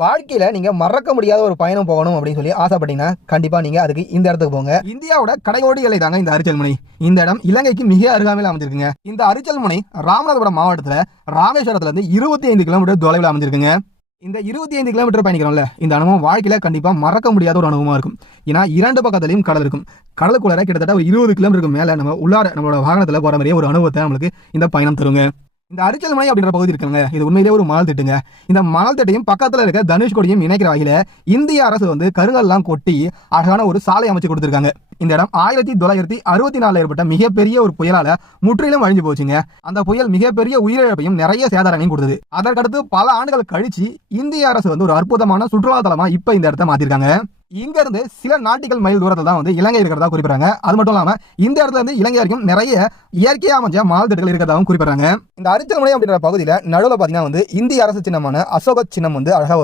வாழ்க்கையில நீங்க மறக்க முடியாத ஒரு பயணம் போகணும் அப்படின்னு சொல்லி ஆசைப்பட்டீங்கன்னா கண்டிப்பா நீங்க அதுக்கு இந்த இடத்துக்கு போங்க. இந்தியாவோட கடையோடி எல்லை தாங்க இந்த அரிச்சல் முனை. இந்த இடம் இலங்கைக்கு மிக அருகாமையில் அமைஞ்சிருக்குங்க. இந்த அரிச்சல் முனை ராமநாதபுரம் மாவட்டத்துல ராமேஸ்வரத்துல இருந்து 25 கிலோமீட்டர் தொலைவில் அமைஞ்சிருக்குங்க. இந்த 25 கிலோமீட்டர் பயணிக்கிறோம்ல, இந்த அனுபவம் வாழ்க்கையில கண்டிப்பா மறக்க முடியாத ஒரு அனுபவமா இருக்கும். ஏன்னா 2 பக்கத்துலயும் கடல் இருக்கும். கடலுக்குள்ளார கிட்டத்தட்ட ஒரு 20 கிலோமீட்டருக்கு மேல நம்ம உள்ளார நம்மளோட வாகனத்துல போற மாதிரியே ஒரு அனுபவத்தை நம்மளுக்கு இந்த பயணம் தருங்க. இந்த அரிச்சல் முனை அப்படின்ற பகுதி இருக்குங்க, இது உண்மையிலேயே ஒரு மணல் திட்டுங்க. இந்த மணல் திட்டையும் பக்கத்துல இருக்க தனுஷ்கோடியும் இணைக்கிற வகையில இந்திய அரசு கருங்கல்லாம் கொட்டி அழகான ஒரு சாலை அமைச்சு கொடுத்திருக்காங்க. இந்த இடம் 1964 ஏற்பட்ட மிகப்பெரிய ஒரு புயலால முற்றிலும் அழிஞ்சு போச்சுங்க. அந்த புயல் மிகப்பெரிய உயிரிழப்பையும் நிறைய சேதாரங்களையும் கொடுத்தது. அதற்கடுத்து பல ஆண்டுகள் கழிச்சு இந்திய அரசு ஒரு அற்புதமான சுற்றுலா தலமா இப்ப இந்த இடத்த மாத்திருக்காங்க. இங்க இருந்து சில நாட்டிகள் மைல் தூரத்தில் தான் இலங்கை இருக்கிறதா குறிப்பிடறாங்க. அது மட்டும் இல்லாம இந்த இடத்துல இருந்து இலங்கை வரைக்கும் நிறைய இயற்கையா அமைஞ்ச மால்தட்டுகள் இருக்கிறதாவும் குறிப்பிடறாங்க. இந்த அரிச்சல் முனை அப்படின்ற பகுதியில நடுவில் பாத்தீங்கன்னா இந்திய அரசு சின்னமான அசோக சின்னம் அழகா